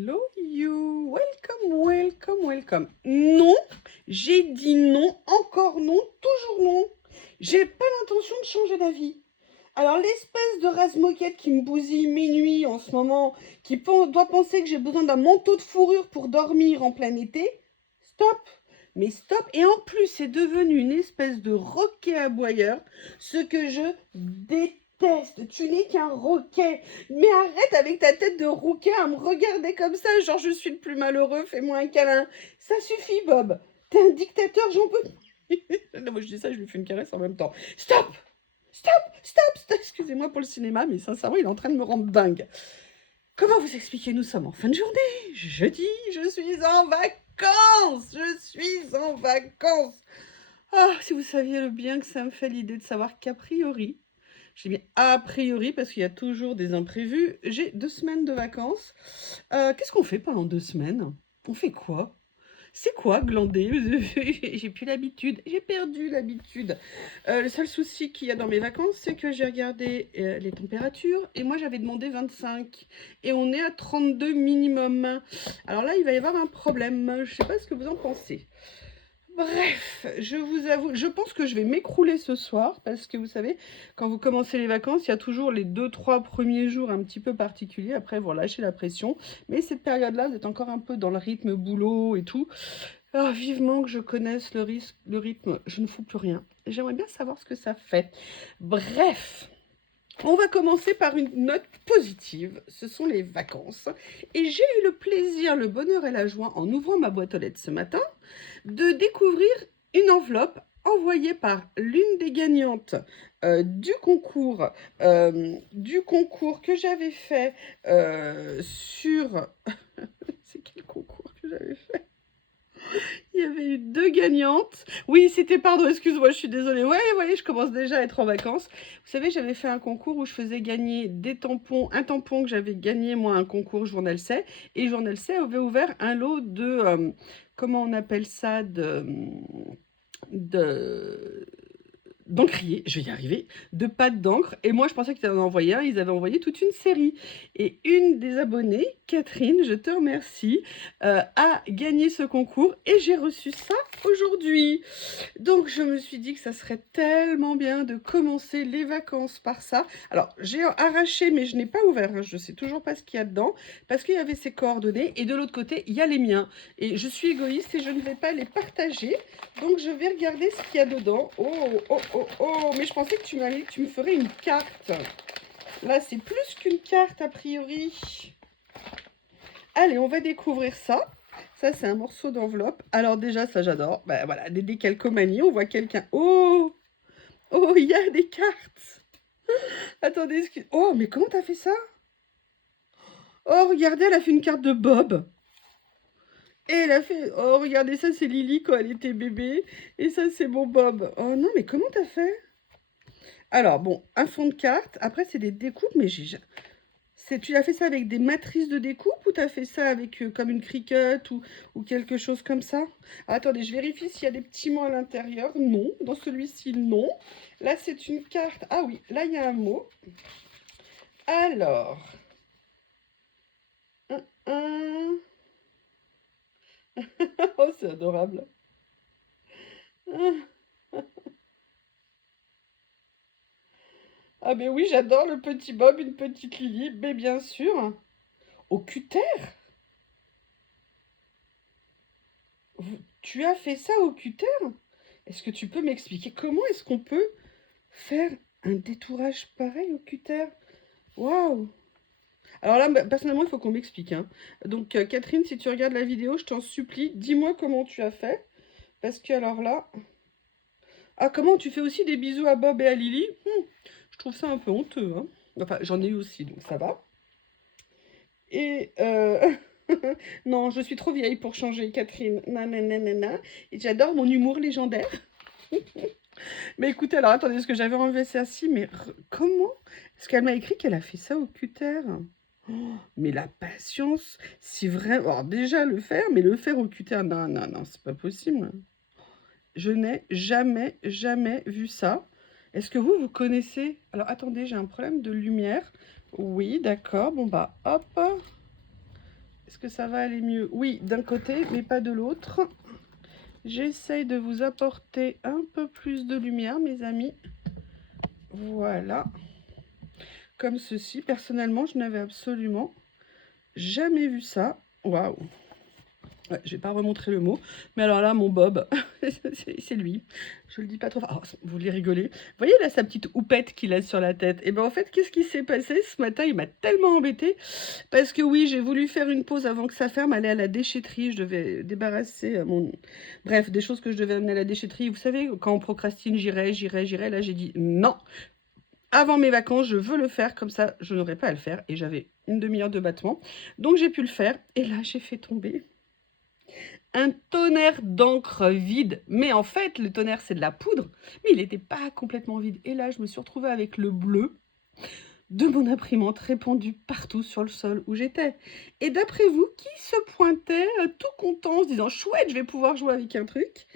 Hello you, welcome, welcome, welcome. Non, j'ai dit non, encore non, toujours non. J'ai pas l'intention de changer d'avis. Alors l'espèce de rase-moquette qui me bousille mes nuits en ce moment, qui doit penser que j'ai besoin d'un manteau de fourrure pour dormir en plein été, stop. Mais stop, et en plus c'est devenu une espèce de roquet aboyeur, ce que je déteste. Tu n'es qu'un roquet. Mais arrête avec ta tête de rouquet à me regarder comme ça, genre je suis le plus malheureux, fais-moi un câlin. Ça suffit, Bob. T'es un dictateur, j'en peux plus. Non, moi je dis ça, je lui fais une caresse en même temps. Stop! Stop! Stop! Stop! Excusez-moi pour le cinéma, mais sincèrement, il est en train de me rendre dingue. Comment vous expliquer? Nous sommes en fin de journée, jeudi, je suis en vacances! Je suis en vacances! Ah, si vous saviez le bien que ça me fait l'idée de savoir qu'a priori, j'ai mis a priori parce qu'il y a toujours des imprévus. J'ai 2 semaines de vacances. Qu'est-ce qu'on fait pendant 2 semaines? On fait quoi? C'est quoi glander? J'ai plus l'habitude, j'ai perdu l'habitude. Le seul souci qu'il y a dans mes vacances, c'est que j'ai regardé les températures et moi j'avais demandé 25 et on est à 32 minimum. Alors là, il va y avoir un problème. Je sais pas ce que vous en pensez. Bref, je vous avoue, je pense que je vais m'écrouler ce soir parce que vous savez, quand vous commencez les vacances, il y a toujours les 2-3 premiers jours un petit peu particuliers. Après, vous relâchez la pression. Mais cette période-là, vous êtes encore un peu dans le rythme boulot et tout. Ah, vivement que je connaisse le rythme, je ne fous plus rien. J'aimerais bien savoir ce que ça fait. Bref. On va commencer par une note positive, ce sont les vacances. Et j'ai eu le plaisir, le bonheur et la joie, en ouvrant ma boîte aux lettres ce matin, de découvrir une enveloppe envoyée par l'une des gagnantes du concours que j'avais fait sur... C'est quel concours que j'avais fait? Il y avait eu 2 gagnantes. Oui, c'était, pardon, excuse-moi, je suis désolée. Ouais, voyez, je commence déjà à être en vacances. Vous savez, j'avais fait un concours où je faisais gagner des tampons, un tampon que j'avais gagné, moi, un concours Journal C. Et Journal C avait ouvert un lot de, comment on appelle ça, de d'encrier, je vais y arriver, de pâte d'encre. Et moi, je pensais qu'ils en envoyaient un, ils avaient envoyé toute une série. Et une des abonnées, Catherine, je te remercie, a gagné ce concours et j'ai reçu ça aujourd'hui. Donc, je me suis dit que ça serait tellement bien de commencer les vacances par ça. Alors, j'ai arraché, mais je n'ai pas ouvert, hein, je ne sais toujours pas ce qu'il y a dedans, parce qu'il y avait ses coordonnées, et de l'autre côté, il y a les miens. Et je suis égoïste et je ne vais pas les partager. Donc, je vais regarder ce qu'il y a dedans. Oh, oh, oh, oh, mais je pensais que tu me ferais une carte. Là, c'est plus qu'une carte, a priori. Allez, on va découvrir ça. Ça, c'est un morceau d'enveloppe. Alors déjà, ça, j'adore. Ben voilà, des décalcomanies. On voit quelqu'un. Oh! Oh, il y a des cartes. Attendez, excuse... Oh, mais comment t'as fait ça? Oh, regardez, elle a fait une carte de Bob. Et elle a fait... Oh, regardez, ça, c'est Lily quand elle était bébé. Et ça, c'est mon Bob. Oh non, mais comment t'as fait? Alors, bon, un fond de carte. Après, c'est des découpes, mais j'ai... Tu as fait ça avec des matrices de découpe ou tu as fait ça avec comme une Cricut ou quelque chose comme ça? Attendez, je vérifie s'il y a des petits mots à l'intérieur. Non, dans celui-ci, non. Là, c'est une carte. Ah oui, là, il y a un mot. Alors. Un. Oh, c'est adorable. Ah, mais oui, j'adore le petit Bob, une petite Lily, mais bien sûr. Au cutter? Tu as fait ça au cutter? Est-ce que tu peux m'expliquer comment est-ce qu'on peut faire un détourage pareil au cutter? Waouh! Alors là, personnellement, il faut qu'on m'explique, hein. Donc, Catherine, si tu regardes la vidéo, je t'en supplie, dis-moi comment tu as fait. Parce que alors là... Ah, comment tu fais aussi des bisous à Bob et à Lily? Je trouve ça un peu honteux, hein. Enfin, j'en ai eu aussi, donc ça va. Et... non, je suis trop vieille pour changer, Catherine. Nanana. Et j'adore mon humour légendaire. Mais écoutez, alors attendez, est-ce que j'avais enlevé ça ci? Mais comment? Est-ce qu'elle m'a écrit qu'elle a fait ça au cutter? Oh, mais la patience, si vrai... Alors déjà le faire, mais le faire au cutter, non, non, non, c'est pas possible. Je n'ai jamais, jamais vu ça. Est-ce que vous connaissez? Alors attendez, j'ai un problème de lumière. Oui, d'accord, bon bah hop. Est-ce que ça va aller mieux? Oui, d'un côté, mais pas de l'autre. J'essaye de vous apporter un peu plus de lumière, mes amis. Voilà. Comme ceci. Personnellement, je n'avais absolument jamais vu ça. Waouh! Ouais, je vais pas remontrer le mot, mais alors là, mon Bob, c'est lui. Je le dis pas trop fort. Oh, vous voulez rigoler? Vous voyez là sa petite houppette qu'il a sur la tête? Et ben en fait, qu'est-ce qui s'est passé ce matin? Il m'a tellement embêté parce que oui, j'ai voulu faire une pause avant que ça ferme, aller à la déchetterie. Je devais débarrasser mon, bref, des choses que je devais amener à la déchetterie. Vous savez, quand on procrastine, j'irai. Là, j'ai dit non. Avant mes vacances, je veux le faire, comme ça, je n'aurais pas à le faire. Et j'avais une demi-heure de battement, donc j'ai pu le faire. Et là, j'ai fait tomber un tonnerre d'encre vide. Mais en fait, le tonnerre, c'est de la poudre, mais il n'était pas complètement vide. Et là, je me suis retrouvée avec le bleu de mon imprimante répandu partout sur le sol où j'étais. Et d'après vous, qui se pointait tout content en se disant « Chouette, je vais pouvoir jouer avec un truc ?»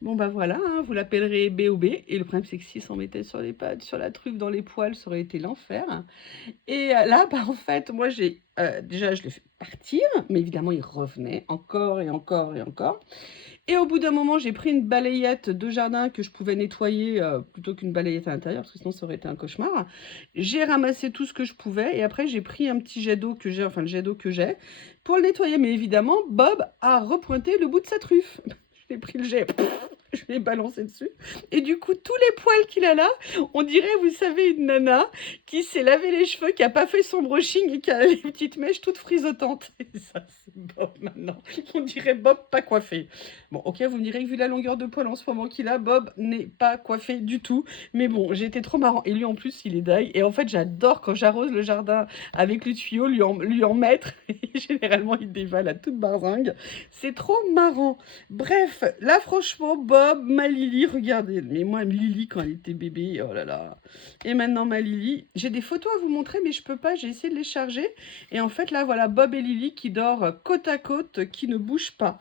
Bon bah voilà, hein, vous l'appellerez B.O.B. Et le problème, c'est que s'il s'en mettait sur les pattes, sur la truffe, dans les poils, ça aurait été l'enfer. Et là, bah, en fait, moi, j'ai déjà, je l'ai fait partir, mais évidemment, il revenait encore et encore et encore. Et au bout d'un moment, j'ai pris une balayette de jardin que je pouvais nettoyer plutôt qu'une balayette à l'intérieur, parce que sinon, ça aurait été un cauchemar. J'ai ramassé tout ce que je pouvais, et après, j'ai pris un petit jet d'eau que j'ai, enfin, le jet d'eau que j'ai, pour le nettoyer. Mais évidemment, Bob a repointé le bout de sa truffe. J'ai pris le jet, je l'ai balancé dessus. Et du coup, tous les poils qu'il a là, on dirait, vous savez, une nana qui s'est lavé les cheveux, qui n'a pas fait son brushing et qui a les petites mèches toutes frisotantes. Et ça, c'est Bob maintenant. On dirait Bob pas coiffé. Bon, ok, vous me direz que vu la longueur de poil en ce moment qu'il a, Bob n'est pas coiffé du tout. Mais bon, j'ai été trop marrant. Et lui, en plus, il est dingue. Et en fait, j'adore quand j'arrose le jardin avec le tuyau, lui en mettre. Et généralement, il dévale à toute barzingue. C'est trop marrant. Bref, là, franchement, Bob, ma Lily, regardez. Mais moi, Lily, quand elle était bébé, oh là là. Et maintenant, ma Lily, j'ai des photos à vous montrer, mais je peux pas, j'ai essayé de les charger. Et en fait, là, voilà, Bob et Lily qui dorment côte à côte, qui ne bougent pas.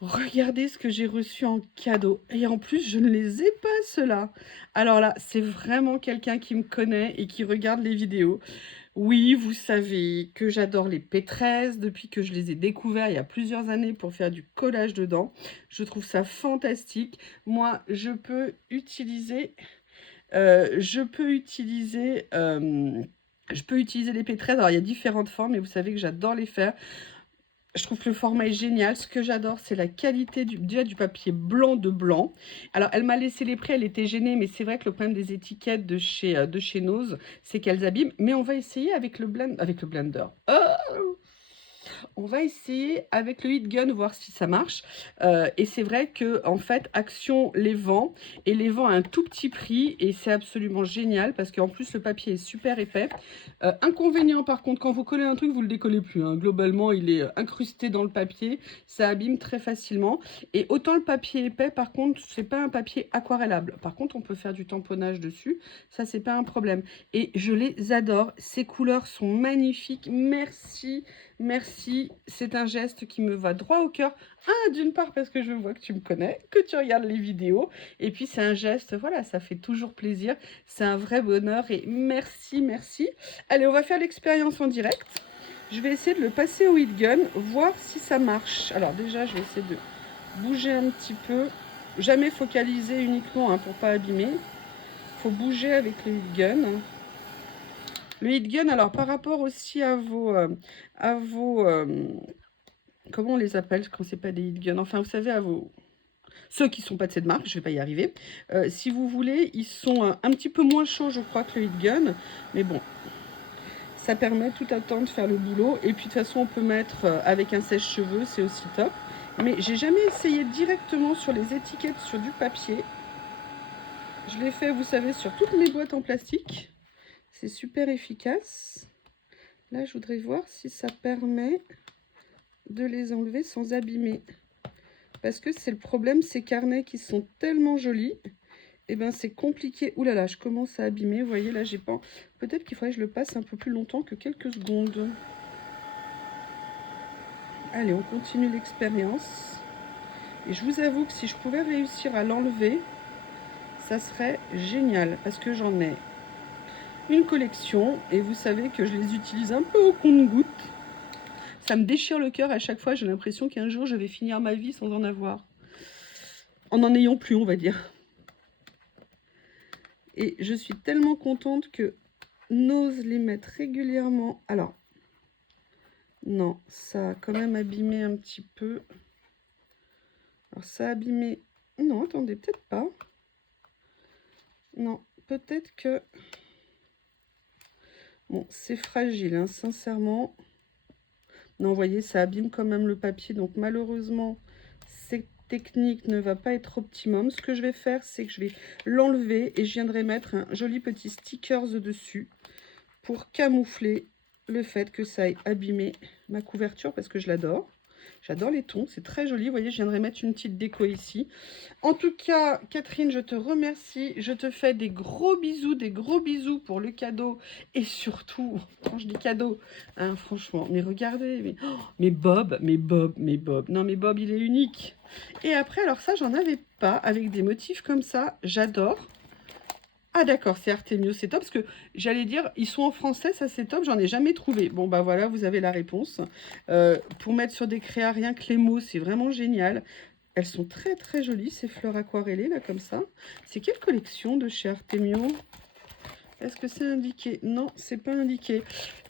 Regardez ce que j'ai reçu en cadeau. Et en plus, je ne les ai pas, ceux-là. Alors là, c'est vraiment quelqu'un qui me connaît et qui regarde les vidéos. Oui, vous savez que j'adore les pétresses depuis que je les ai découverts il y a plusieurs années pour faire du collage dedans. Je trouve ça fantastique. Moi, je peux utiliser les pétresses. Alors, il y a différentes formes, mais vous savez que j'adore les faire. Je trouve que le format est génial. Ce que j'adore, c'est la qualité déjà du papier blanc de blanc. Alors, elle m'a laissé les prix, elle était gênée, mais c'est vrai que le problème des étiquettes de chez Nose, c'est qu'elles abîment. Mais on va essayer avec le blender. On va essayer avec le heat gun, voir si ça marche. Et c'est vrai que en fait, Action les vend, et les vend à un tout petit prix, et c'est absolument génial, parce qu'en plus, le papier est super épais. Inconvénient, par contre, quand vous collez un truc, vous le décollez plus, hein. Globalement, il est incrusté dans le papier, ça abîme très facilement. Et autant le papier épais, par contre, c'est pas un papier aquarellable. Par contre, on peut faire du tamponnage dessus, ça, c'est pas un problème. Et je les adore, ces couleurs sont magnifiques. Merci. Merci, c'est un geste qui me va droit au cœur. D'une part parce que je vois que tu me connais, que tu regardes les vidéos. Et puis c'est un geste, voilà, ça fait toujours plaisir. C'est un vrai bonheur et merci, merci. Allez, on va faire l'expérience en direct. Je vais essayer de le passer au heat gun, voir si ça marche. Alors déjà, je vais essayer de bouger un petit peu. Jamais focaliser uniquement pour pas abîmer. Il faut bouger avec le heat gun. Le heat gun, alors par rapport aussi à vos comment on les appelle quand c'est pas des heat guns? Enfin, vous savez, à vos... Ceux qui sont pas de cette marque, je vais pas y arriver. Si vous voulez, ils sont un petit peu moins chauds, je crois, que le heat gun. Mais bon, ça permet tout à temps de faire le boulot. Et puis, de toute façon, on peut mettre avec un sèche-cheveux, c'est aussi top. Mais j'ai jamais essayé directement sur les étiquettes, sur du papier. Je l'ai fait, vous savez, sur toutes mes boîtes en plastique. C'est super efficace. Là, je voudrais voir si ça permet de les enlever sans abîmer. Parce que c'est le problème, ces carnets qui sont tellement jolis, et ben c'est compliqué. Ouh là là, je commence à abîmer. Vous voyez, là, j'ai pas... Peut-être qu'il faudrait que je le passe un peu plus longtemps que quelques secondes. Allez, on continue l'expérience. Et je vous avoue que si je pouvais réussir à l'enlever, ça serait génial. Parce que j'en ai une collection, et vous savez que je les utilise un peu au compte-gouttes. Ça me déchire le cœur à chaque fois. J'ai l'impression qu'un jour, je vais finir ma vie sans en avoir. En n'en ayant plus, on va dire. Et je suis tellement contente que n'ose les mettre régulièrement. Alors, non, ça a quand même abîmé un petit peu. Alors, ça a abîmé... Non, attendez, peut-être pas. Non, peut-être que... Bon, c'est fragile, hein, sincèrement. Non, vous voyez, ça abîme quand même le papier. Donc, malheureusement, cette technique ne va pas être optimum. Ce que je vais faire, c'est que je vais l'enlever et je viendrai mettre un joli petit stickers dessus pour camoufler le fait que ça ait abîmé ma couverture parce que je l'adore. J'adore les tons, c'est très joli. Vous voyez, je viendrai mettre une petite déco ici. En tout cas, Catherine, je te remercie. Je te fais des gros bisous pour le cadeau. Et surtout, quand je dis cadeau, hein, franchement, mais regardez, mais Bob. Non, mais Bob, il est unique. Et après, alors ça, j'en avais pas avec des motifs comme ça. J'adore. Ah d'accord, c'est Artemio, c'est top, parce que j'allais dire, ils sont en français, ça c'est top, j'en ai jamais trouvé. Bon bah voilà, vous avez la réponse. Pour mettre sur des créas, rien que les mots, c'est vraiment génial. Elles sont très très jolies, ces fleurs aquarellées là, comme ça. C'est quelle collection de chez Artemio? Est-ce que c'est indiqué? Non, c'est pas indiqué.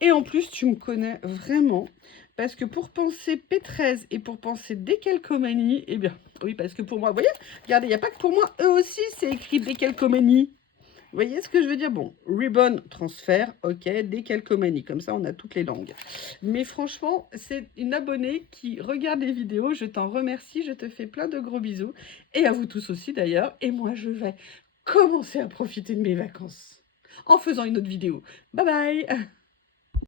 Et en plus, tu me connais vraiment, parce que pour penser P13 et pour penser décalcomanie, eh bien, oui, parce que pour moi, vous voyez, regardez, il n'y a pas que pour moi, eux aussi, c'est écrit décalcomanie. Vous voyez ce que je veux dire? Bon, ribbon, transfert, ok, décalcomanie, comme ça on a toutes les langues. Mais franchement, c'est une abonnée qui regarde les vidéos, je t'en remercie, je te fais plein de gros bisous, et à vous tous aussi d'ailleurs, et moi je vais commencer à profiter de mes vacances en faisant une autre vidéo. Bye bye!